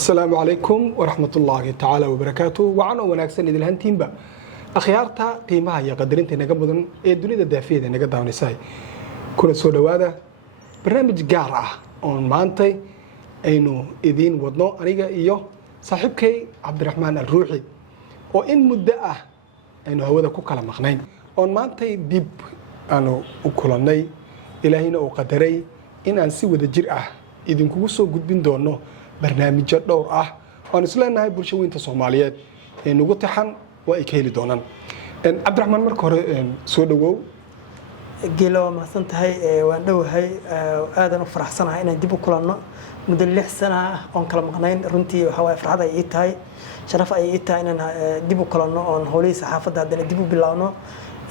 السلام عليكم ورحمة الله تعالى وبركاته وعنا وناكسن إذا الهنتين با أخيارتا قيمها يا قدرين تنقبضن الدنيا الدافية نقدها ونساي كنا سودا هذا برنامج جارة on مانتي إنه إذين وضنا أنيقا إيوه صاحبكي عبد الرحمن الروحي وإن مدة إنه هو ذا كوكلا مخنين on مانتي ديب أنو أكلني إلهينا وقدري إن أنسي وذا جرأة إذن كوسو قد بين دونه برنامج دور وأنا سلنا هاي برشوين تصوماليات إنه قلت حن وإكيل دونان عبد الرحمن مركور سودو جيلو ما سنت هاي وعنده هاي آدم فرح سنة إن نديبو كلنا مدلح سنة أن كلام مغنين رنتي وحواي فرحة أيت هاي شرف أيت هاي إن نديبو كلنا أن هولي صحافة هذا نديبو بلانا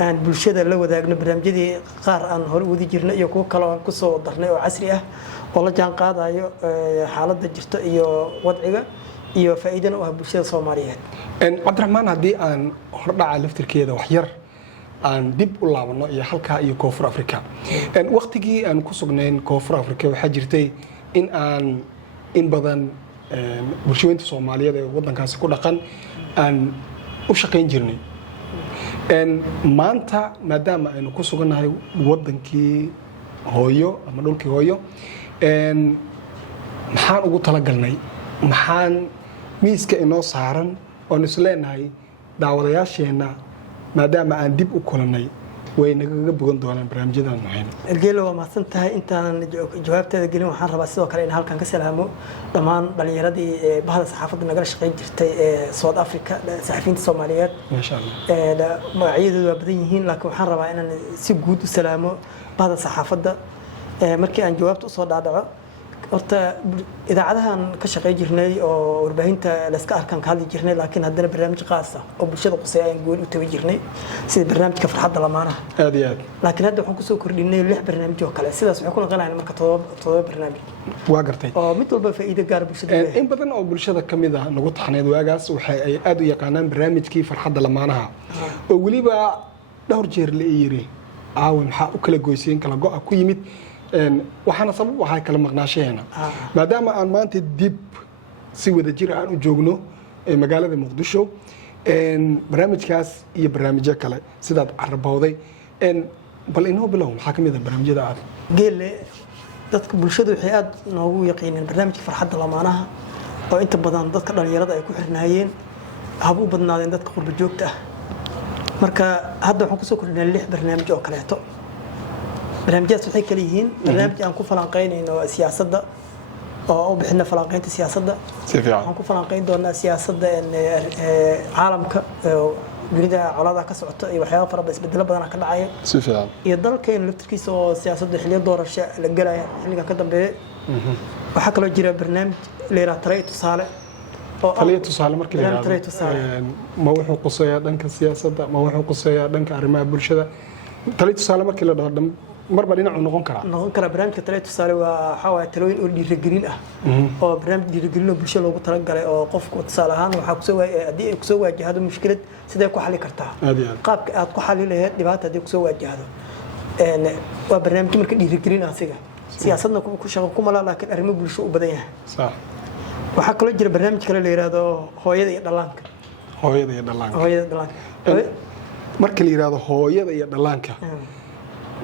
أن بالشدة لو ذا برنامج دي قار أن هول ودي جرنا يكون كلام كسو ضرنا وعسرية والله جان قاعد أيو حالة جرت أيو وضعها أيو فائدة وبالشدة صوماليات. عبد الرحمن هدي أن هرب على لفتر كذا وحير أن دب الله ونا يحلك أيو كوفر أفريقيا. وقتي أن كسبنين كوفر أفريقيا وحجرتي إن بدن برشوين الصومالية وضن كاس كل قن أن وشقين جرني. ما أنت مدام أن كسبنا هاي وضن كي هويو أما دول كي هويو. maxaan ugu talagalnay maxaan miiska inoo saaran oo isleenahay daawadayaasheena maadaama aan dib u kulanay way naga bogan doonaan barnaamijyadan muhiim الجيل waa maasan tahay intaan jawaabteeda gelin waxaan rabaa sidoo kale in halkan ka salaamo dhamaan dhalinyaradii bahda saxaafadda naga shaqeyn jirtay ee South Africa saxafiyiinta Soomaaliyeed ma sha Allah magacyadoodu waa badan yihiin laakiin waxaan rabaa inaan si guud u salaamo bahda saxaafadda markii aan jawaabta u soo dhaadhaco horta idaacadahan ka shaqeey jirnay oo warbaahinta la iska arkan ka hadli jirnay laakiin haddana barnaamij qaas ah oo bulshada quseeya aan gool u tabi jirnay sida barnaamijka farxadda lamaanaha aad iyo aad laakiin hadda waxaan ku soo kordhinay 6 barnaamij oo kale sidaas waxay ku noqonayaan marka 7 barnaamij waa gartay oo mid walba faa'iido gaar bulshada in badan oo bulshada kamid ah nagu taxneed waagaas waxay ay aad u yaqaanaan barnaamijkii farxadda lamaanaha oo waliba dhowr jeer la yiri aawan waxa u kala goyseen kala go'a ku yimid waxaana sabab waxay kala maqnaasheena maadaama aan maanta dib si wada jir aan u joogno magaalada Muqdisho barnaamijkaas iyo barnaamijyo kale sidaad carabowday bal inoo bilow maxaa kamid ah barnaamijyada aad geelle dadka bulshadu waxay aad noogu yaqiineen barnaamijka farxadda lamaanaha oo inta badan dadka dhalinyarada ay ku xirnaayeen hab u badnaadeen dadka qurba joogta ah marka hadda waxaan ku soo kordhinay 6 barnaamij oo kaleeto barnaamijyadas waxay kala yihiin barnaamij aan ku falanqeynayno siyaasadda oo bixina falanqeynta siyaasadda si fiican waxaan ku falanqeyn doonaa siyaasadda caalamka dunida colaadaha ka socota iyo waxyaabo fara badan isbedelo badan ka dhacaya si fiican iyo dalkeen laftirkiisa oo siyaasadda xilliyo doorasho la galaya xilliga ka dambeeya waxaa kaloo jira barnaamij leeyahay taliye tusaale oo taliye tusaale markii la yiraahdo ma wuxuu quseeyaa dhanka siyaasadda ma wuxuu quseeyaa dhanka arrimaha bulshada taliye tusaale markii la dhaho marba dhinacu noqon kara barnaamijka taliye tusaale waa waxa way talooyin oo dhiirigelin ah oo barnaamij dhiirigelin oo bulshada loogu talagalay oo qofku tusaale ahaan waxa ku soo hadii ay ku soo waajahdo mushkilad sidee ku xalli kartaa qaabka aad ku xalli lahayd dhibaato hadii ku soo waajahdo waa barnaamij marka dhiirigelin ah asiga siyaasadna ku shaqo kuma laakiin arrimo bulsho u badan yahay sax waxa kale jira barnaamij kale la yiraahdo hooyada iyo dhallaanka marka la yiraahdo hooyada iyo dhallaanka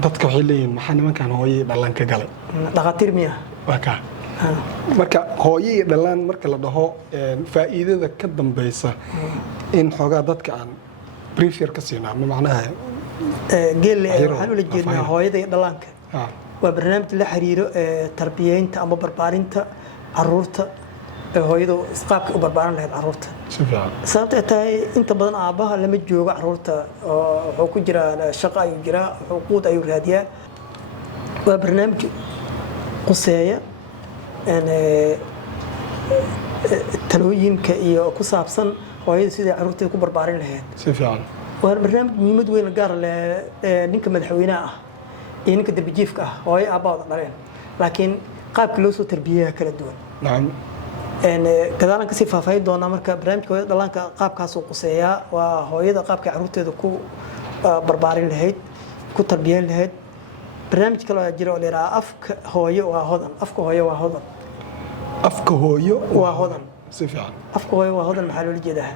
dadka waxay leeyihiin maxaa nimankan hooyo iyo dhalaan ka galay dhaqaatiir miya waa ka marka hooyo iyo dhalaan marka la dhaho faa'iidada ka dambaysa in xogaa dadka aan brief ka siinaa macnaha geelle waxaan u la jeednaa hooyada iyo dhalaanka waa barnaamij la xiriiro tarbiyeynta ama barbaarinta caruurta hooyadu isqaabka u barbaaran lahayd caruurta sababta tahay inta badan aabaha lama joogo caruurta wuxuu ku jira shaqo ayuu jiraa xuquuq ayuu raadiyaa waa barnaamij quseeya talooyinka iyo ku saabsan hooyada sidii caruurteeda ku barbaarin lahayd si fiican waa barnaamij muhiimad weyn gaar leh ninka madaxweynaha ah iyo ninka darbijiifka ah hooyo aabbaha dhaleen laakiin qaabka loo soo tarbiyeeyaa kala duwan nacam kadaalan kasii faahfaahin doonaa marka barnaamijka hooyada dhallaanka qaabkaasuu quseeyaa waa hooyada qaabka caruurteeda ku barbaarin lahayd ku tarbiyeyn lahayd barnaamij kale oo jira oo la yiraahdo afka hooyo waa hodan afka hooyo waa hodan si fiican afka hooyo waa hodan maxaa loola jeedaa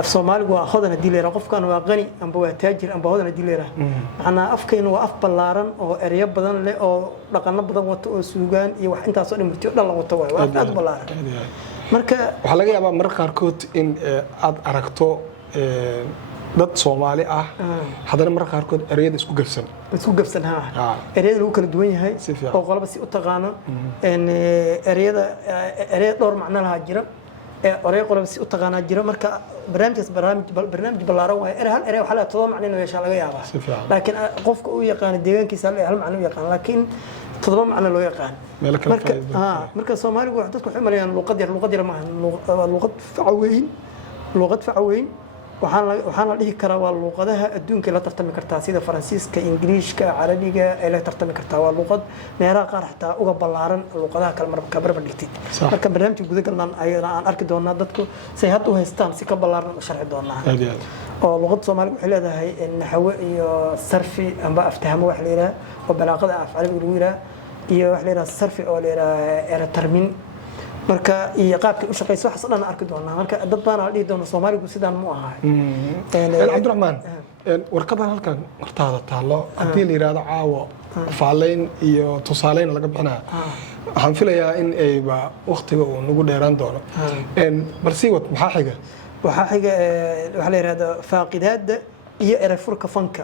af Soomaaligu waa hodan hadii la yiraahdo qofkan waa qani amba waa taajir amba hodan hadii la yiraahdo macnaa afkaynu waa af ballaaran oo ereyo badan leh oo dhaqano badan wato oo suugaan iyo wax intaas oo dhimirtiyo dhan la wato waa aad ballaaran marka waxa laga yaabaa marka qaarkood in aad aragto dad Soomaali ah hadana marka qaarkood ereyada isku gafsan ha ereyada lagu kala duwan yahay oo qolaba si u taqaano ereyada dhowr macno laha jira erey qolaba si u taqaana jira marka barnaamij ballaaran waa hal erey waxa la todoba macno inuu yeesho laga yaabaa laakiin qofka uu yaqaan deegaankiisa hal macno u yaqaan laakiin todoba macno loo yaqaan marka Soomaaligu wax dadku waxay malayaan luqad yar ma aha luqad facaweyn waxaan la dhihi karaa waa luqadaha adduunka la tartami kartaa sida Faransiiska, Ingiriiska, Carabiga ay la tartami kartaa waa luqad meelaha qaar xataa uga ballaaran luqadaha kale marka barbar dhigtid marka barnaamijka gudaha galnaan ayana aan arki doonaa dadku say had u haystaan si ka ballaaran u sharci doonaa oo luqad Soomaaliga waxay leedahay naxwo iyo sarfi amba aftahamo wax la yiraahdo oo balaaqada af Carabiga lagu yiraahdo iyo wax la yiraahdo sarfi oo la yiraahdo era tarmin marka iyo qaabka u shaqeyso wax dhan arki doonaa marka dad baan la dhihi doona Soomaaligu sidaan mu ahaa Cabdiraxmaan warqadan halkan hortaada taalo hadii la yiraahdo caawa faaleyn iyo tusaaleyn laga bixinaa waxaan filayaa in ayba waqtiga uu nagu dheeraan doono balsi wad maxaa xiga waxa la yiraahdo faaqidaada iyo erafurka fanka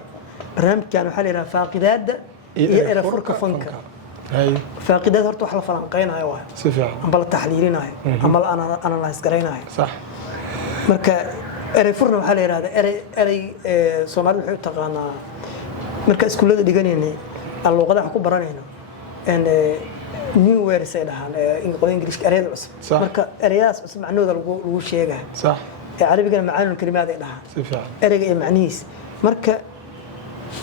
barnaamijkan waxa la yiraahdo faaqidaada iyo erafurka fanka faaqidaad horta wax la falanqeynayo waa si fiican amba la taxliilinayo amba la analyze gareynayo sax marka erey furna waxa la yiraahdaa erey Soomaalidu waxay u taqaanaa marka iskuulada dhiganayna luqadaha ku baranayna new words ay dhahaan Ingiriiska ereyada cusub marka ereyadaas cusub macnahooda lagu sheegaa sax Carabigana macaanul kalimaad ay dhahaan si fiican ereyga iyo macnihiis marka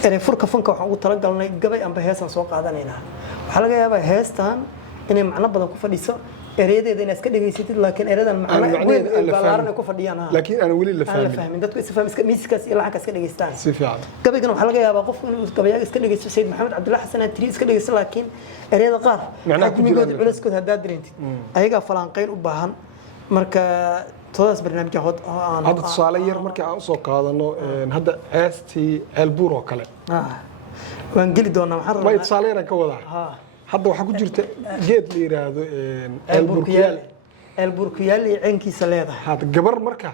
erey furka fanka waxaan ugu talagalnay gabay amba heesan soo qaadanaynaa waxa laga yaabaa heestan inay macno badan ku fadhiso ereyadeeda inaad iska dhageysatid laakiin eradan macno weyn ballaaran ay ku fadhiyaan laakiin aan wali la fahmin dadku is fahmin miiskaas iyo lacanka iska dhageystaan si fiican gabaygan waxa laga yaabaa qofku inuu gabayga iska dhageysto Sayyid Maxamed Cabdullaahi Xasan Tiri iska dhageysto laakiin ereyada qaar xajmigooda culayskooda haddaad dareentid ayaga falanqeyn u baahan marka todas barnaamij aan hadda tusaale yar markii aan soo qaadano hadda aastii Elbuur oo kale waan geli doonaa waxaan rabaa way tusaale yar ka wadaa hadda waxa ku jirta geed la yiraahdo Elbuur ku yaal ceenkiisa leedahay hadda gabar marka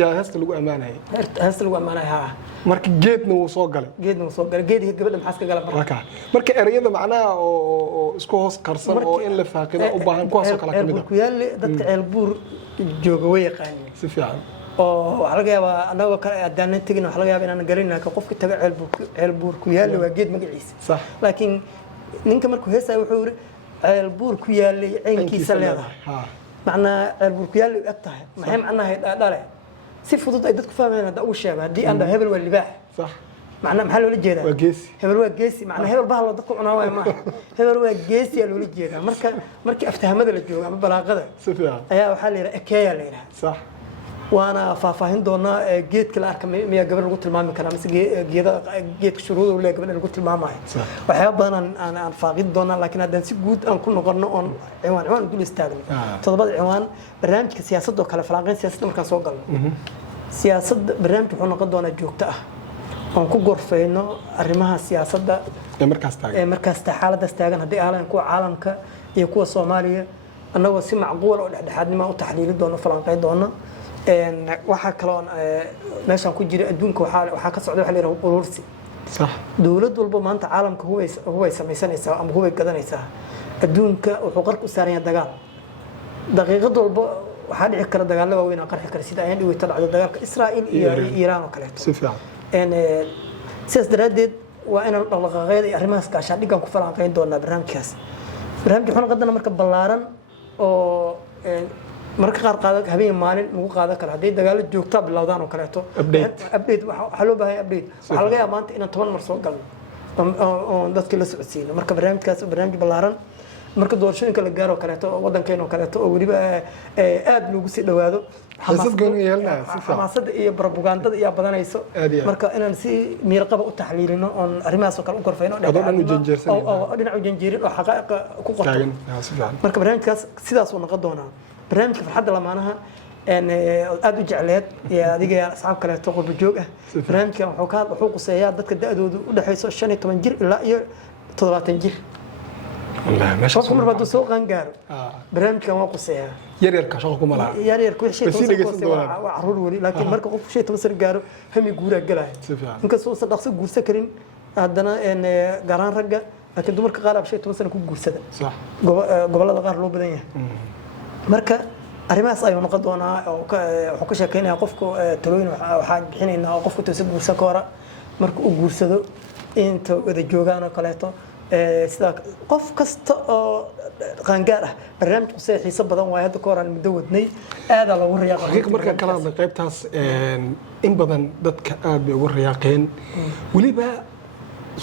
yaa heesta lagu amaanayay marka geedna wuu soo galay geedii gabadha maxaa iska galay marka ereyada macnaha oo isku hoos qarsan oo in la faaqido u baahan kuwaas oo kala kamid ah ku yaal dadka Elbuur jooga way yaqaaniin si fiican oo waxa laga yaabaa anagoo kale aadaan tagin waxa laga yaabaa inaan garanayna qofka taga Elbuur ku yaal waa geed magaciisa sax laakiin ninka markuu heesay wuxuu yiri Elbuur ku yaal ceenkiisa leedahay macnaa Elbuur ku yaal ay tahay maxay macnaha dhale si fudud ay dadku fahmayaan hada uu sheego hadii aan hebel waa libaax sax macnaa maxaa loola jeedaa waa geesi hebel waa geesi macnaa hebel bahal dadku cunaa waa ma hebel waa geesi ayaa loola jeedaa markii aftahamada la joogo ama balaaqada si fiican ayaa waxa la yiraahdaa ekeya la yiraahdaa sax waana faahfaahin doonaa geedka la arka miya gabar lagu tilmaami karaa mise geedka shuruuda uu leeyahay gabar lagu tilmaamayo waxyaabo badan aan faaqid doonaa laakiin haddaan si guud aan ku noqono oon ciwaan dul istaagno todobada ciwaan barnaamijka siyaasadda oo kale falanqayn siyaasadda markaan soo galno siyaasadda barnaamijku wuxuu noqon doonaa joogto ah oon ku gorfeyno arrimaha siyaasadda markaas xaaladaas taagan haddii ahlan kuwa caalamka iyo kuwa Soomaaliya annagoo si macquul oo dhexdhexaadnimo u taxliili doono falanqayn doono waxa kale oo meeshan ku jira adduunka waxa ka socda waxa la yiraahdo urursi صح dawlad walba maanta caalamka huway samaysanaysaa ama huway gadanaysaa adduunka wuxuu qarku u saaran yahay dagaal daqiiqad walba waxa dhici kara dagaal la waaweyn oo qarxi kara sida ay dhigay dhacdo dagaalka Israa'iil iyo Iiraan oo kale si fiican sidaas daraadeed waa in dhaqdhaqaaqyada iyo arrimahaas gaashaan dhigan ku falanqeyn doonaa barnaamijkaas wuxuu qadana marka ballaaran oo marka qaar qaada habeen maalin ugu qaada kara haday dagaal joogta bilowdaan oo kaleeto update waxa loo baahay update waxa laga yaabaa inaan 10 mar soo galno oo dadka la socodsiino marka barnaamijkaas barnaamij ballaaran marka doorashooyinka la gaaro kaleeto wadankeena oo kaleeto oo waliba aad loogu sii dhawaado xamaasada iyo propagandada iyo badanayso marka inaan si miirqaba u taxliilino oon arrimahaas oo kale u korfayno dhinaca janjeerin oo xaqaa'iq ku qorto marka barnaamijkaas sidaas uu noqon doonaa barnaamijka farxadda lamaanaha aad u jecleed iyo adiga asxaab kaleeto qurba joog ah barnaamijkan wuxuu quseeyaa dadka da'doodu u dhaxayso 15 jir ilaa iyo 70 jir qofku mar hadduu soo qaangaaro barnaamijkan waa quseeyaa yaryarka shaqo kuma laha yaryarka wixii waa caruur weli laakiin marka qofku 15 sano gaaro hami guuraa galaya inkastoo uusan dhaqso guursan karin haddana gaaraan ragga laakiin dumarka qaar 15 sano ku guursada gobollada qaar loo badan yahay marka arrimahaas ayuu noqon doonaa wuxuu ka sheekeynayaa qofku talooyin waxaan bixinaynaa oo qofku toosa guursan kara marka uu guursado inta wada joogaan oo kaleeto sida qof kasta oo qaangaar ah barnaamij qusay xiiso badan waa hadda ka horaan muddo wadnay aad lagu riyaaqay xaqiiq marka kala hadla qaybtaas in badan dadka aad bay ugu riyaaqeen waliba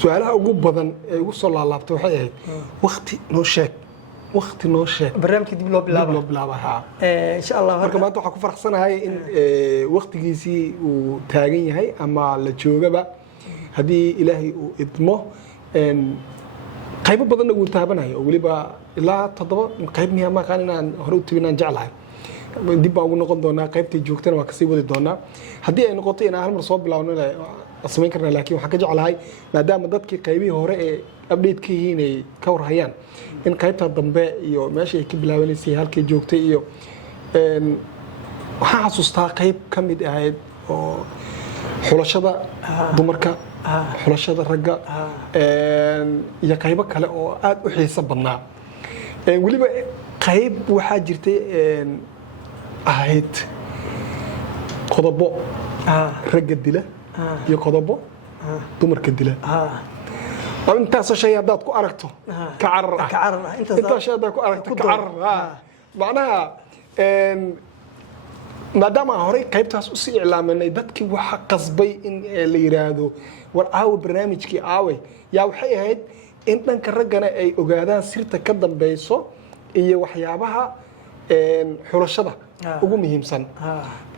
su'aalaha ugu badan ee ugu soo laalaabtay waxay ahayd waqti noo sheeg waqti noo sheeg barnaamijka dib loo bilaabo insha Allah marka maanta waxaan ku faraxsanahay in waqtigiisii uu taagan yahay ama la joogaba haddii ilaahay uu idmo qaybo badanna wuu taabanayo oo waliba ilaa 7 qayb miyaa ma aqaan inaan hore u tibinaan jeclahay dib baan ugu noqon doonaa qaybtii joogtana waa kasii wadi doonaa haddii ay noqoto inaan hal mar soo bilaawno samayn karnaa laakiin waxaan ka jeclahay maadaama dadkii qaybihii hore ee update ka yihiin ay ka warhayaan in qaybta dambe iyo meesha ay ka bilaabanaysay halkay joogtay iyo waxaan xasuustaa qayb ka mid ahayd oo xulashada dumarka xulashada ragga iyo qaybo kale oo aad u xiiso badnaa waliba qayb waxaa jirtay ahayd qodobo ragga dila iyo qodobo dumarka dila intaasoo shay haddaad ku aragto ka carar intaas shay haddaad ku aragto ka carar macnaha maadaama horey qaybtaas u sii iclaaminay dadkii waxa qasbay in la yiraahdo war aawe barnaamijkii aawe yaa waxay ahayd in dhanka raggana ay ogaadaan sirta ka dambeyso iyo waxyaabaha xulashada ugu muhiimsan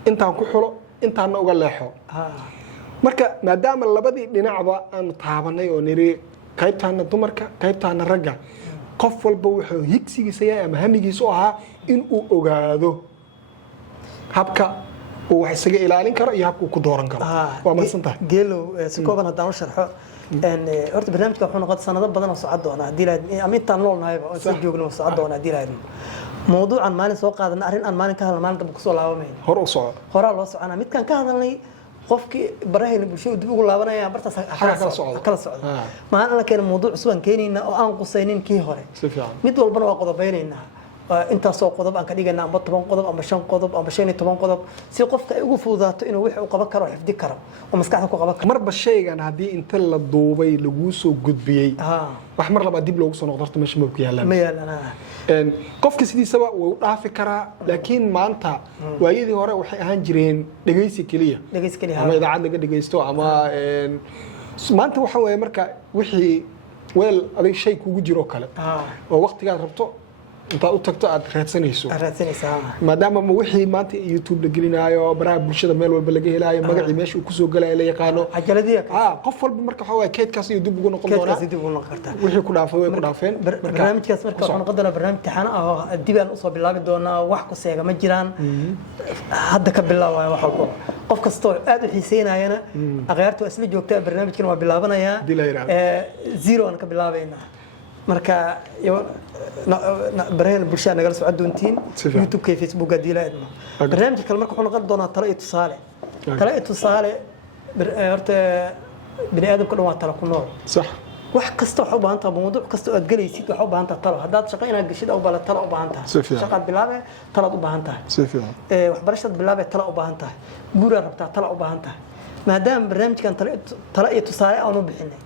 intaan ku xulo intaana uga leexo marka maadaama labadii dhinacba aanu taabanay oo niri qaybtaana dumarka qaybtaana ragga qof walba wuxuu higsigiisa yahay ama hamigiisu ahaa in uu ogaado habka uu wax isaga ilaalin karo iyo habka uu ku dooran karo waa mahadsantahay geelow si kooban haddaan u sharxo horta barnaamijka wuxuu noqon sanado badan oo socod doona haddii lahayd ama intaan noolnahay oo soo joogno oo socod doona haddii lahayd mawduucan maalin soo qaadana arrin aan maalin ka hadalna maalin dambe kusoo laabamayno hor u soco horaa loo soconaa midkaan ka hadalnay qofkii barahayna bulshada dib ugu laabanaya bartaas kala socdo maxaan alla keena mawduuc cusub aan keenaynaa oo aan qusaynin kii hore mid walbana waa qodobaynaynaa intaasoo qodob aan ka dhigaynaa amba 10 qodob amba 5 qodob amba 15 qodob si qofka ay ugu fududaato inuu wixii uu qaban karo xifdi karo oo maskaxda ku qaban karo marba shaygan haddii inta la duubay lagu soo gudbiyey wax mar labaad dib loogu soo noqdo meesha ma ku yaalaan ma yaalaan qofka sidiisaba wuu dhaafi karaa laakiin maanta waayadii hore waxay ahaan jireen dhageysi kaliya ama idaacad laga dhageysto ama maanta waxa weeye marka wixii weel adig shay kugu jiro kale oo waqtigaad rabto inta u tagto aad raadsanayso maadaama wixii maanta YouTube la gelinayo baraha bulshada meel walba laga helayo magacii meesha uu ku soo galay la yaqaano qof walba marka waxa way keedkaas iyo dib ugu noqon doonaa wixii ku dhaafay way ku dhaafeen barnaamijkaas marka wuxuu noqon doonaa barnaamij taxana ah dib aan u soo bilaabi doonaa wax ku seega ma jiraan hadda ka bilaabaya wax walba qof kasto aad u xiiseynayana aqaartu asli joogta barnaamijkan waa bilaabanaya zero aan ka bilaabaynaa marka barnaamij bulshada nagala socod doontiin YouTube iyo Facebook hadii la idmo barnaamijka kale marka wuxuu noqon doonaa talo iyo tusaale horta bini aadamka dhan waa talo ku nool sax wax kasta waxa u baahan tahay mawduuc kasta oo aad galaysid waxa u baahan tahay talo haddaad shaqo inaad gashid oo bala talo u baahan tahay shaqaad bilaabay talo u baahan tahay waxbarashada bilaabay talo u baahan tahay guur rabtaa talo u baahan tahay maadaama barnaamijkan talo iyo tusaale aanu bixinay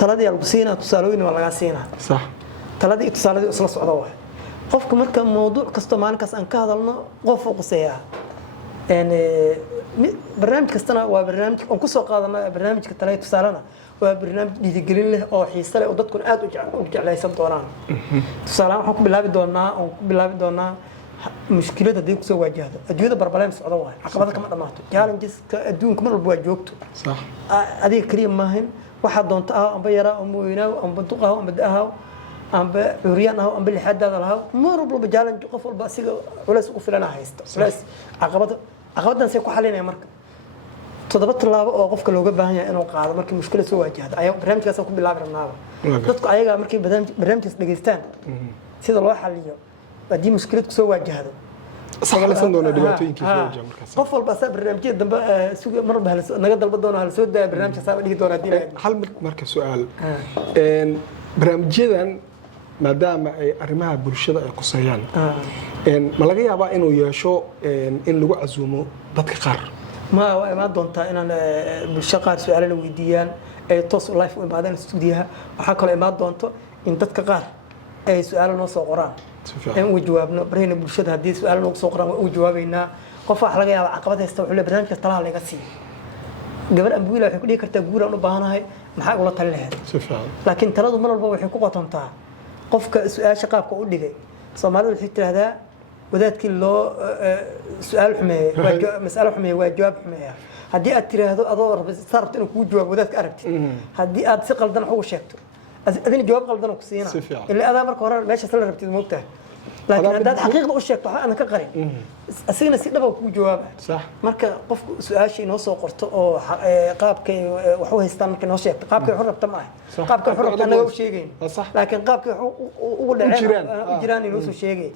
taladii lagu siinaa tusaalooyin waa laga siinaa sax taladii tusaaladii isla socdo waa qofka marka mawduuc kasto maalinkaas aan ka hadalno qof uu quseeyaa barnaamij kastana waa barnaamij aan ku soo qaadana barnaamijka talay tusaalana waa barnaamij dhiirigelin leh oo xiiso leh oo dadkuna aad u jeclaysan doonaan tusaale waxaan ku bilaabi doonaa mushkilada haddii kusoo waajahdo adduunyada barbaleen socdo waay caqabada kama dhamaato challengeska adduunka mar walba waa joogto صح adiga kaliya maahan waxaa doonta ah amba yaraa amba weynaaw amba duq ah amba da'ahaw amba curyaan ah amba lixaadaada lahaw mar walba challenge qof walba asiga culays ugu filan haysto culays caqabadan say ku xalinaya marka toddoba tallaabo oo qofka looga baahan yahay inuu qaado markii mushkilad soo waajahdo ayaa barnaamijkaas ku bilaabi rabnaaba dadku ayaga markii barnaamijkaas dhageystaan sida loo xaliyo haddii mushkilad ku soo waajahdo saxlaysan doona dhibaatooyinkii soo wajaha markaas qof walba asaa barnaamijyada dambe suga mar walba naga dalba doona hala soo daa barnaamijka saa dhigi doona haddii hal marka su'aal barnaamijyadan maadaama ay arrimaha bulshada ay quseeyaan ma laga yaabaa inuu yeesho in lagu casuumo dadka qaar ma waa imaan doontaa inaan bulsho qaar su'aalo la weydiiyaan ay toos live u imaadaan stuudiyaha waxaa kaloo imaan doonto in dadka qaar ay su'aalo noo soo qoraan in ugu jawaabno barayna bulshada haddii su'aalo noogu soo qoraan waa ugu jawaabaynaa qof wax laga yaabaa caqabad haysta wuxuu leeyahay barnaamijka talaha laga siiyo gabar ambuila waxay ku dhihi kartaa guul aan u baahanahay maxaa ula tali lahayd laakiin taladu mar walba waxay ku qotontaa qofka su'aasha qaabka u dhigay Soomaalidu waxay tiraahdaa wadaadkii loo su'aal xumeeyay mas'alo xumeeyay waa jawaab xumeeya haddii aad tiraahdo adoo rabto inuu kugu jawaabo wadaadka aragti haddii aad si qaldan wax ugu sheegto adina jawaab qaldan ku siina ilaa adaa marka hore meesha la rabtid moogtahay laakiin haddaad xaqiiqda u sheegto waxa aan ka qarin asigana si dhab ah kugu jawaaba marka qofku su'aasha inoo soo qorto oo qaabka wax u haystaan marka inoo sheegto qaabka wax rabta ma aha qaabka wax rabta anaga u sheegayn laakiin qaabka ugu dhaceen u jiraan inoo soo sheegay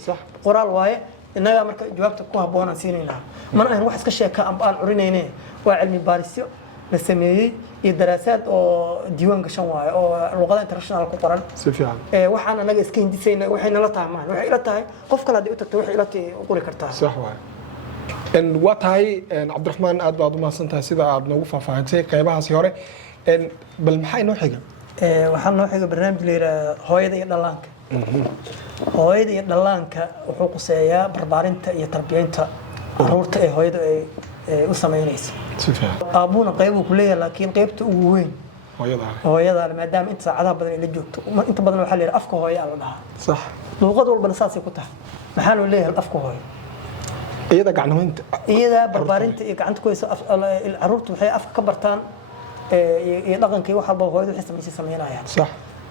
qoraal waaye inaga marka jawaabta ku habboonaan siinayna mana ahan wax iska sheeka aan curinayne waa cilmi baarisyo la sameeyay iyo daraasaad oo diiwaan gashan waaye oo luqada international ku qoran si fiican waxaan anaga iska hindisayna waxayna la tahay maahan waxay ila tahay qof kale hadii u tagto waxay ila tahay u qori kartaa sax waaye waa tahay cabdiraxmaan aad baad u mahadsantahay sida aad noogu faahfaahisay qaybahaasi hore bal maxaa inoo xiga waxaa noo xiga barnaamij la yidhaahdo hooyada iyo dhallaanka hooyada iyo dhallaanka wuxuu quseeyaa barbaarinta iyo tarbiyaynta caruurta ee hooyada ay u sameynayso aabuna qayb uu ku leeyahay laakiin qaybta ugu weyn hooyada maadaama inta saacadaha badan ay la joogto inta badan waxaa la yidhaha afka hooyo la dhahaa sax luuqad walbana saasay ku tahay maxaa loo leeyahay afka hooyo iyada gacnaweynta iyada barbaarinta iyo gacanta ku hayso caruurtu waxay afka ka bartaan iyo dhaqanka iyo wax walba hooyadu waxay sameynayaan sax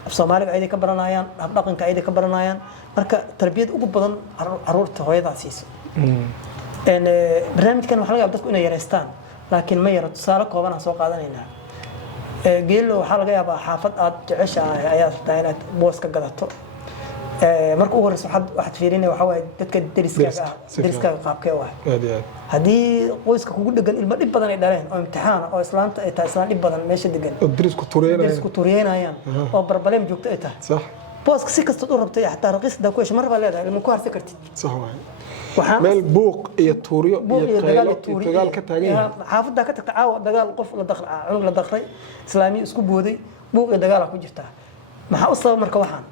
af Soomaaliga ay ka baranayaan hab dhaqanka ay ka baranayaan marka tarbiyad ugu badan caruurta hooyada siiso barnaamijkan waxa laga yaabaa dadku inay yareystaan laakiin ma yara tusaale kooban aan soo qaadanaynaa geelo waxa laga yaabaa xaafad aad jeceshahay ayaa rabtaa inaad boos ka gadato marka ugu horeysa waxaad fiirinaya waxa waaye dadka deriskaaga qaabkee waay haddii qoyska kugu dhegan ilmo dhib badan ay dhaleen oo imtixaan oo islaanta ay tahay islaan dhib badan meesha degan derisku tureynayaan oo barbaleem joogto ay tahay booska si kastood u rabtay xataa raqiisda ku hesho mar baa leedahay ilmo ku harsi kartid sax waay meel buuq iyo tuuriyo iyo dagaal ka taagan yahay xaafadda ka tagta caawa dagaal qof la dakhray cunug la dakhray islaamiyi isku booday buuq iyo dagaal ku jirta maxaa u sabab marka waxaan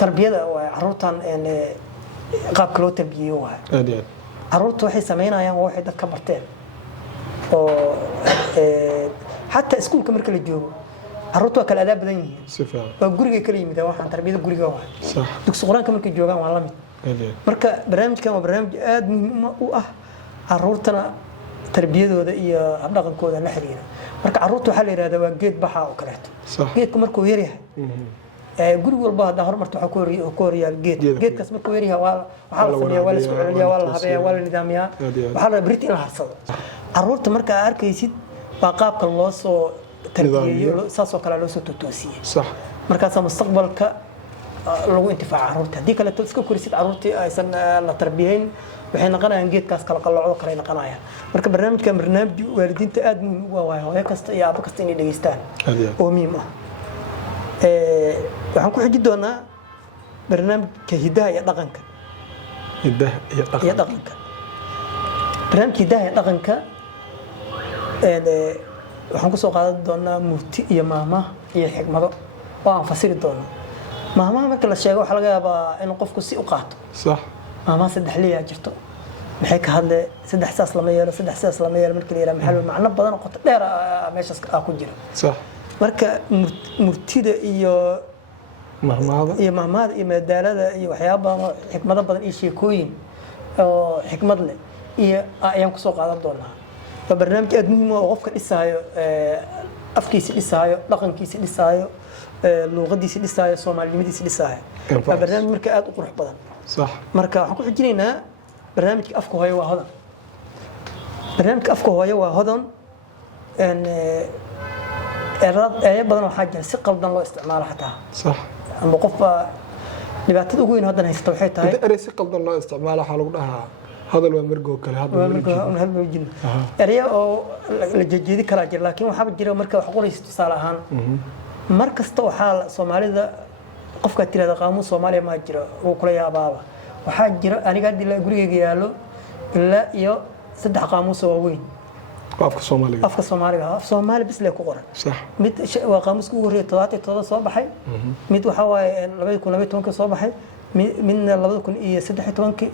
tarbiyada waa caruurtan qaabka loo tarbiyeeyo waa caruurtu waxay sameynayaan waxay dadka barteen oo xataa iskuulka marka la joogo caruurtu waa kala adaab badan yihiin waa guriga kala yimid waxaan tarbiyada guriga waa sax dugsi quraanka markay joogaan waa la mid marka barnaamijkan waa barnaamij aad muhiim u ah caruurtana tarbiyadooda iyo dhaqankooda la xiriira marka caruurtu waxa la yiraahdaa waa geed baxa oo kaleeto geedku markuu yar yahay guri walba hadda horumarto waxa ku horyaal geedkaas markuu yar yahay waxa la sameeyaa waa la isku celiyaa waa la habeeyaa waa la nidaamiyaa waxa la brit in la harsado caruurta marka arkaysid waa qaabka loo soo tarbiyeeyo saasoo kale loo soo toosiyo sax markaas mustaqbalka lagu intifaaca caruurta haddii kale iska korisid caruurtii aysan la tarbiyeyn waxay noqonayaan geedkaas kala qalloocdo kale noqonayaan marka barnaamijkan barnaamij waalidiinta aad muhiim u ah hooyo kasta iyo aabo kasta inay dhageystaan oo muhiim ah waxaan ku xiji doonaa barnaamijka hidaha iyo dhaqanka barnaamijka hidaha iyo dhaqanka waxaan ku soo qaadan doonaa murti iyo maahmaah iyo xigmado oo aan fasiri doono maahmaha marka la sheego waxa laga yaabaa in qofku si u qaato sax maahmaha saddex leeyahay jirto maxay ka hadle saddex saas lama yeelo markii la yiraahdo maxaa macno badan oo qoto dheer meeshaas ku jira صح marka murtida iyo mahmaada iyo madaalada iyo waxyaabo badan oo xikmado badan iyo sheekooyin oo xikmad leh iyo ayaan ku soo qaadan doonaa barnaamij aad muhiim ah oo qofka dhisaayo afkiisa dhisaayo dhaqankiisa dhisaayo luqadiisa dhisaayo Soomaalinimadiisa dhisaayo barnaamij marka aad u qurux badan صح marka waxaan ku xijinaynaa barnaamijka afka hooyo waa hodan barnaamijka afka hooyo waa hodan ay badan waxaa jira si qaldan loo isticmaalo xataa صح ama qofba dhibaatada ugu weyn hadan haysta waxay tahay erey si qaldan loo isticmaalo waxa lagu dhahaa hadal waa margo kale hadal eraya oo la jeediyay kala jir laakiin waxa jira marka wax qoraysto tusaale ahaan mar kasta waxa Soomaalida qofka tirada qaamuus Soomaaliya ma jiro oo kula yaabaaba waxa jira aniga hadii gurigeyga yaalo ilaa iyo 3 qaamuus oo weyn afka Soomaaliga bis leh ku qoran صح mid waa qaamuuska ugu horeeyay 77 soo baxay mid waxa waaye 2012 soo baxay midna 2013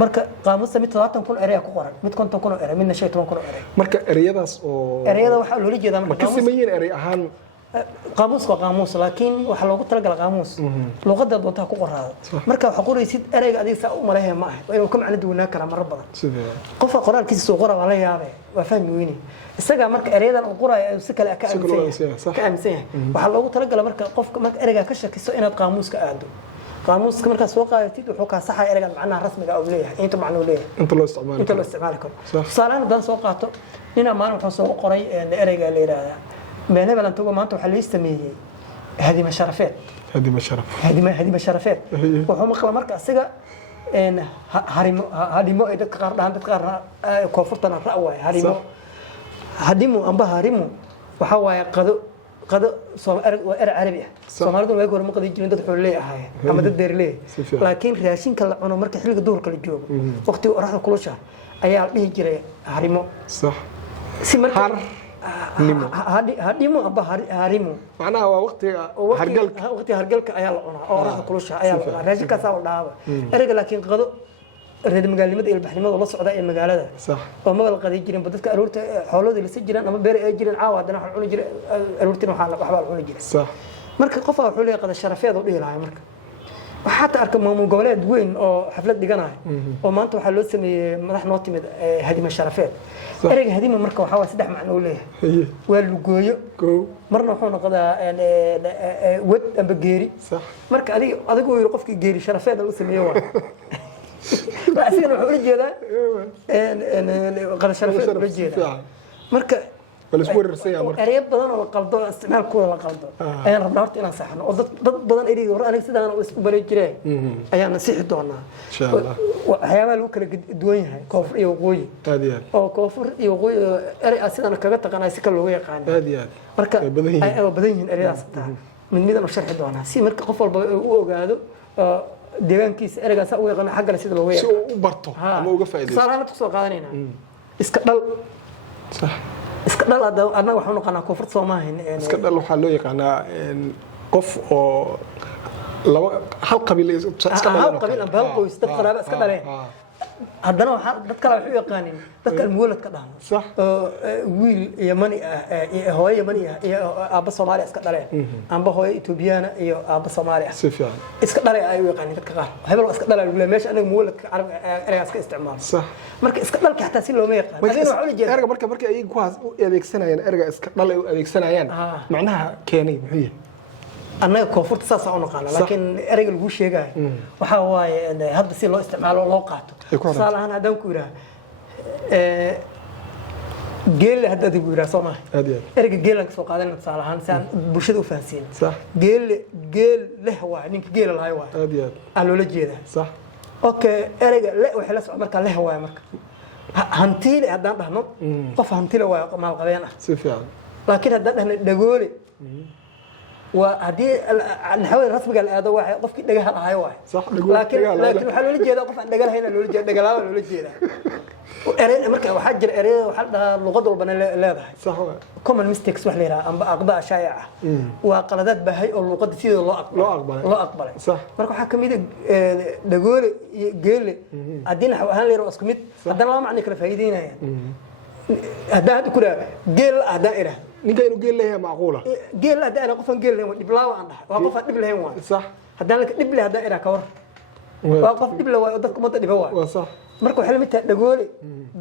marka qaamuusta mid 70 erey ku qoran mid 50 erey midna 15 erey marka ereyadaas oo ereyada waxa loo jeedaa marka simeeyeen erey ahaan qaamuus waa qaamuus laakiin waxa loogu talagalay qaamuus luqadda doonta ku qoraado marka waxa qoraysid ereyga adiga saa u maleeyahay ma aha inuu ka macno duwanaa kara marar badan sidee qofka qoraalkiisa soo qoraa wala yaabay waa fahmi weyni isaga marka ereyadan uu qoraayo si kale ka aaminsan waxa loogu talagalay marka qofka marka ereyga ka shakiso inaad qaamuuska aado qaamuuska marka soo qaadatid wuxuu ka saxay ereygan macnaha rasmiga ah oo leeyahay inta macno leeyahay inta loo isticmaalo karo salaana dan soo qaato nina maalin wuxuu soo qoray ereyga la yiraahdo meelaha badan tago maanta waxa la sameeyay hadima sharafeed hadima sharafeed wuxuu maqla marka asiga harimo ay dadka qaar koonfurtana ra'waay hadimo amba harimo waxa waaye qado Carabi ah Soomaalidu way goor ma qadi jirin dad xoolo leeyahay ama dad beerley laakiin raashinka la cuno marka xilliga duhurka la joogo waqtiga oraxda kulusha ayaa dhihi jiray harimo صح si marka limo hadimo aba harimo macnaha waa waqtiga hargalka ayaa la cunaa oo oraxda kulusha ayaa la cunaa raashinkaas oo dhaaba ereyga laakiin qado reer magaalnimada iyo baxnimada la socda ee magaalada صح oo ma wada qadi jirin dadka aroorta xoolooda la sijiraan ama beer ay jireen caawa hadana waxa cuni jiray aroortina waxa la cuni jiray صح marka qof wuxuu leeyahay qada sharafeed oo dhiilahay marka waxa ta arka maamul goboleed weyn oo xaflad dhiganayo oo maanta waxa loo sameeyay madax noo timid hadima sharafeed ereyga hadima marka waxa waa saddex macno leeyahay waa lugooyo marna wuxuu noqdaa wad amba geeri صح marka adigu yiri qofkii geeri sharafeed uu sameeyo waa أصلاً وحول الجدا قال شرف الجدا مركب والأسبوع الرسمي أمر أريد بدن القلب استعمال كل القلب أنا ربنا إلى صحنا وضد بدن إلي ورأني سيدا أنا أسبوع الجري أيام نصيح دونا إن شاء الله وحياة الوكر دوينها كفر يوقوي هذه أو كفر يوقوي أري أصلاً أنا كجت قناة سكر لوية قاني هذه مركب بدين أريد أصلاً من ميدان الشرح دونا سي مركب قفل وقعدوا deegaankiisa eraygaas uu yaqaan xagga la sida loo weeyo si uu barto ama uga faa'iideysto salaana ku soo qaadanayna iska dhal sax iska dhal anaga waxaan noqonaa koonfur Soomaaliya iska dhal waxa loo yaqaanaa qof oo laba hal qabiil iska dhal hal qabiil amba hal qoys dad qaraabo iska dhaleen haddana waxa dad kale waxay u yaqaaneen dadka muwaladka dhahan صح wiil Yamani ah hooyo Yamani ah iyo aabba Soomaali iska dhaleen amba hooyo Ethiopiana iyo aabba Soomaali ah si fiican iska dhalay ay u yaqaaneen dadka qaar hebel iska dhalay wala meesha anaga muwaladka carab eraygaas ka isticmaal صح marka iska dhalka xataa si looma yaqaan adina waxa u jeedaa marka ay kuwaas u adeegsanayaan erayga iska dhalay u adeegsanayaan macnaha keenay muxuu yahay annaga koonfurta saas oo naqaan laakiin erayga lagu sheegay waxa waaye hadda si loo isticmaalo loo qaato salahan hadan ku yiraahdo geel hadda adigu yiraahdo Soomaaliya erayga geelan ka soo qaadanay salahan saan bulshada u fahansiin صح geel leh waa ninka geel lahay waa aan loo jeedaa صح okay erayga le waxa la socdo marka leh waa marka hantiile haddaan dhahno qof hantiile waa maal qabeen ah si fiican laakiin haddaan dhahno dhagoole وهذه الحوار الرسمي قال هذا واحد قف كده جهل هاي واحد صح لكن وحلو اللي جيدا قف عند جهل هنا اللي جيدا جهل ولا اللي جيدا erey marka waxaa jira ereyada waxaa dhahaa luqad walbana leedahay صح common mistakes wax la yiraahdo amba aqdaa shaa'ic ah waa qaladaad baahay oo luqadda sidoo loo aqbalay صح marka waxaa kamid ah dhagoole iyo geele hadii naxw ahaan leeyahay isku mid haddana laba macno kala faa'iideynayaan haddaan ku raa geel haddaan iraahdo ninka inuu geel leeyahay macquula geel haddaan qofan geel leeyahay dhib laawa aan dhahay waa qof aan dhib lahayn waa صح haddaan la dhib leeyahay haddaan iraahdo ka war waa qof dhib la waa dadka umada dhiba waa صح marka waxa la mid tahay dhagoole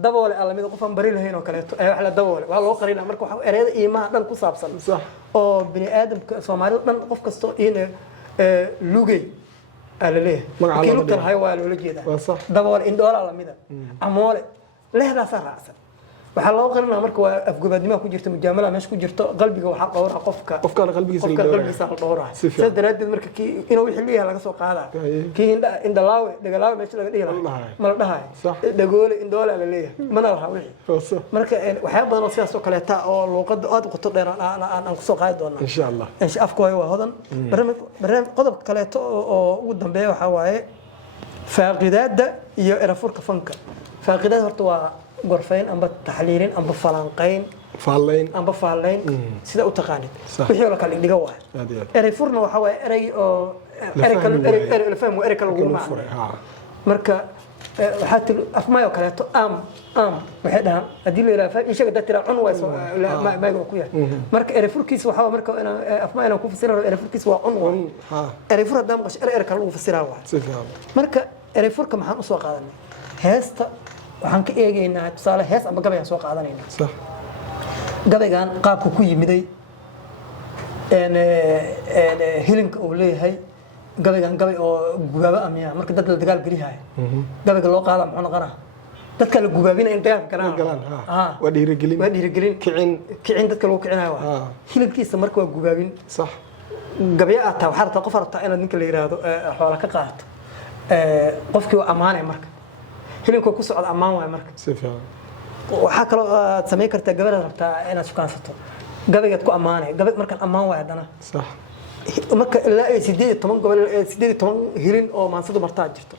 daboole alla mid qof aan bari lahayn oo kaleeto ay wax la daboole waa loo qarinaa marka waxa ereyada iimaha dhan ku saabsan صح oo bini aadamka Soomaalidu dhan qof kasto in lugay ala leeyahay kii lugta hay waa loo jeedaa صح daboole indhool alla mid amoole leehdaas raacsan waxa loo qarinaa marka waa afgobaadnimo ku jirto mujaamala meesha ku jirto qalbiga waxa dhowra qofka qalbigiisa la dhowra sida daraaddeed marka inuu wixii leeyahay laga soo qaadaa kii indhalaawe dhagalaawe meesha laga dhigi lahaa ma la dhahay dhagoole indhoole la leeyahay mana laha wixii marka waxyaabo badan oo sidaas oo kaleeta oo luqadda aad qoto dheer aan ku soo qaadi doonaa insha Allah afkooda waa hodan barnaamij qodob kaleeto oo ugu dambeeya waxa waaye faaqidaada iyo erafurka fanka faaqidaada horta waa gorfayn amba taxliilin amba falanqayn faalayn sida u taqaanid wixii la kala dhigo waa erey furna waxa way erey oo erey la fahmo erey kala lagu macno marka waxa tir afmaayo kaleeto waxay dhahan hadii la yiraahdo ishaga dadtira cun way ma ku yahay marka erey furkiisa waxa marka afmaayo ku fasiro erey furkiisa waa cun erey fur hadaan qash erey kala lagu fasiraa waa marka erey furka maxaan u soo qaadanay heesta waxaan ka eegaynaa tusaale hees amba gabayaan soo qaadanaynaa صح gabaygan qaabku ku yimiday hilinka uu leeyahay gabaygan gabay oo gubaabo amiya marka dad la dagaal galiyahay gabayga loo qaada muxuu noqonaa dadka la gubaabina in dagaal galaan waa dhiirigelin kicin dadka lagu kicinayo waa hilinkiisa marka waa gubaabin صح gabaya ataa waxaa rabtaa qof rabtaa inaad ninka la yiraahdo xoola ka qaadato qofkii waa amaanay marka hilinku ku socod amaan waay marka si fiican waxa kale oo aad sameyn kartaa gabadha rabtaa inaad shukaansato gabaygaad ku amaanay gabadh markan amaan waay hadana صح marka ilaa 18 gobol 18 hilin oo maansadu martaa jirto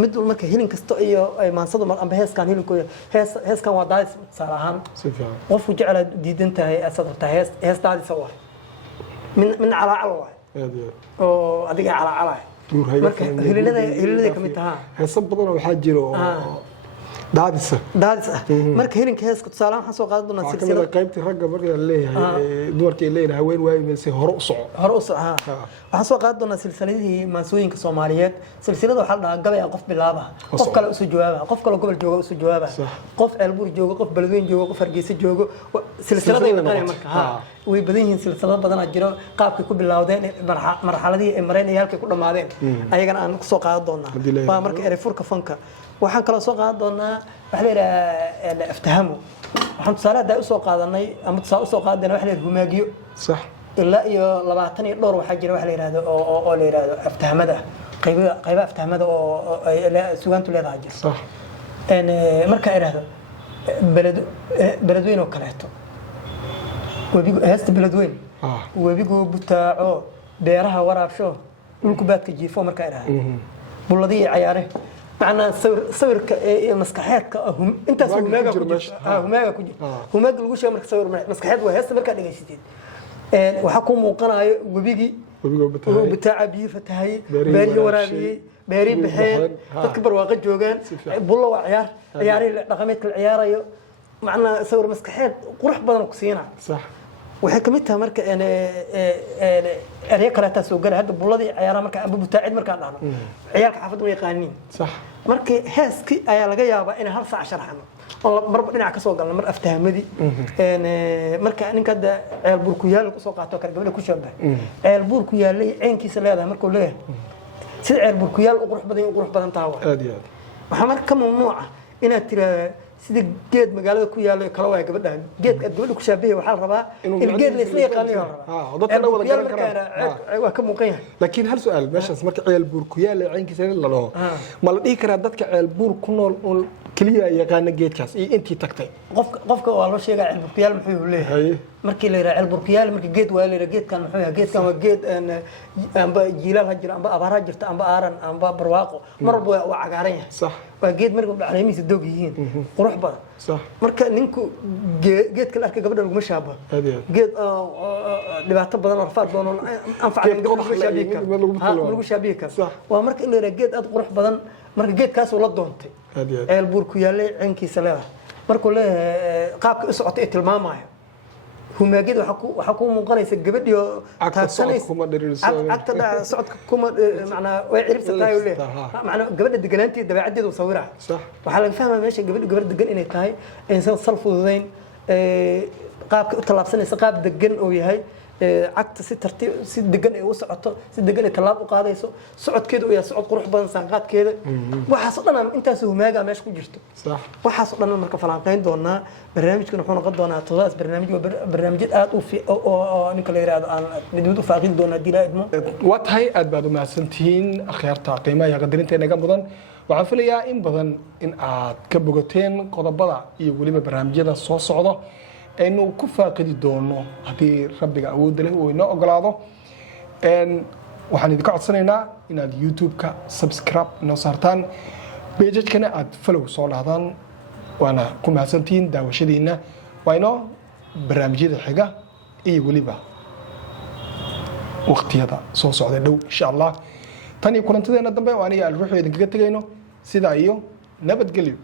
mid marka hilin kasto iyo ay maansadu mar amba heeskan hilinkooda heeskan waa daadis salahan si fiican qofku jecel diidan tahay asad rabtaa hees daadis waa min calaacal waay oo adiga calaacal marka hilinada kamid tahay heesa badan waxaa jiro daadis marka hilinka heeska tusaale waxaan soo qaadan doonaa silsilada qaybtii ragga marka la leeyahay dumarkii leeyahay haween waayimay hore u soco waxaan soo qaadan doonaa silsiladii maasooyinka Soomaaliyeed silsilada waxa la dhahaa gabay qof bilaaba qof kale u soo jawaaba qof kale gobol jooga u soo jawaaba qof Elbuur jooga qof Beledweyne jooga qof Hargeysa jooga silsilada ay noqonayaan marka way badan yihiin silsilado badan jiro qaabkay ku bilowdeen marxaladii ay mareen iyo halkay ku dhamaadeen ayagana aan ku soo qaadan doonaa waa marka erey furka fanka waxaan kala soo qaadan doonaa wax la yiraahdo aftahamo waxaan tusaalaha u soo qaadanay ama tusaale u soo qaadanay wax la yiraahdo humaagiyo صح ilaa iyo 20 iyo dhowr waxa jira wax la yiraahdo oo la yiraahdo aftahamada qayba aftahamada oo ay suugaantu leedahay jir صح marka iraahdo beledweyne oo kaleeto webigu heesta beledweyne webigu butaaco beeraha waraabsho dhulku baadka jiifo marka iraahdo buladii ciyaare macna sawirka ee maskaxeedka intaas humaaga ku jira humaaga lagu sheegay marka sawir maskaxeed waa heesta marka dhageysatid waxa ku muuqanayo webigu butaaca biyo fatahay beerihi waraabiyay beeri bixeen dadka barwaaqo joogan bulo waa ciyaari dhaqameedka ciyaarayo macna sawir maskaxeed qurux badan ku siina صح waxay kamid tahay marka erey kale taas oo galay hadda buladii ciyaara marka amba butaacid marka dhahno ciyaalka xaafadda way yaqaaniin صح markii heeski ayaa laga yaabaa in hal saac sharaxno oo marba dhinac ka soo galno mar aftahamadii marka ninka ceel buur ku yaal ku soo qaato kar gabadha ku shabah ceel buur ku yaalay ceenkiisa leedahay markuu leeyahay sida ceel buur ku yaal u qurux badan tahay aad iyo aad waxa marka mamnuuc ah inaad tiraahdo sida geed magaalada ku yaalo kala way gabadhan geedka gabadha ku shaabihay waxa la rabaa in geed la isla yaqaaniyo dadka wada garan karaan waa ka muuqan yahay laakiin hal su'aal meeshaas marka ceel buur ku yaal ceenkiisa la dhaho ma la dhihi karaa dadka ceel buur ku nool keliya yaqaana geedkaas iyo intii tagtay qofka waa loo sheegaa cilburkiyaal muxuu leeyahay markii la yiraahdo cilburkiyaal markii geed waa la yiraahdo geedkan muxuu yahay geedkan waa geed amba jiilaal ha jiro amba abaar ha jirto amba aaran amba barwaaqo mar walba waa cagaaran yahay sax waa geed markuu caleemihiisa doog yihiin qurux badan sax marka ninku geedka la arkay gabadha lagu shaabaha geed dhibaato badan oo rafaad badan oo anfacan lagu shaabihi karo waa marka in la yiraahdo geed aad qurux badan marka geedkaas uu la doontay ceel buur ku yaalay cinkiisa leedahay markuu leeyahay qaabka u socota ee tilmaamayo humaagid waxa ku muuqanaysa gabadhii oo taagsanaysa agta socodka kuma macnaa way ciribsatahay oo leeyahay macnaa gabadha deganaantii dabeecaddeedu sawiraha waxa laga fahmaa meesha gabadh degan inay tahay insan sal fududayn qaabka u talaabsanaysa qaab degan oo yahay cagta si tartiib si degan ay u socoto si degan ay talaab u qaadayso socodkeedu uu yahay socod qurux badan saanqaadkeeda waxaas oo dhan intaas humaaga meesha ku jirto sax waxaas oo dhan marka falanqayn doonaa barnaamijkan wuxuu noqon doonaa todobaas barnaamijyad aad u oo ninka la yiraahdo aan mid u faaqin doonaa dilaadmo waa tahay aad baad u mahadsantihiin akhyaarta qiimaha iyo qadarinta inaga mudan waxaan filayaa in badan in aad ka bogateen qodobada iyo weliba barnaamijyada soo socdo aynu ku faaqidi doono haddii rabbiga awoodda leh uu inoo ogolaado waxaan idinka codsanaynaa inaad youtube-ka subscribe inoo saartaan bejajkana aad follow soo dhahdaan waana ku mahadsantihiin daawashadiina waa inoo barnaamijyada xiga iyo weliba waqtiyada soo socda dhow insha allah tan iyo kulantadeena dambe oo aniga alruuxu idinkaga tegayno sidaa iyo nabadgelyo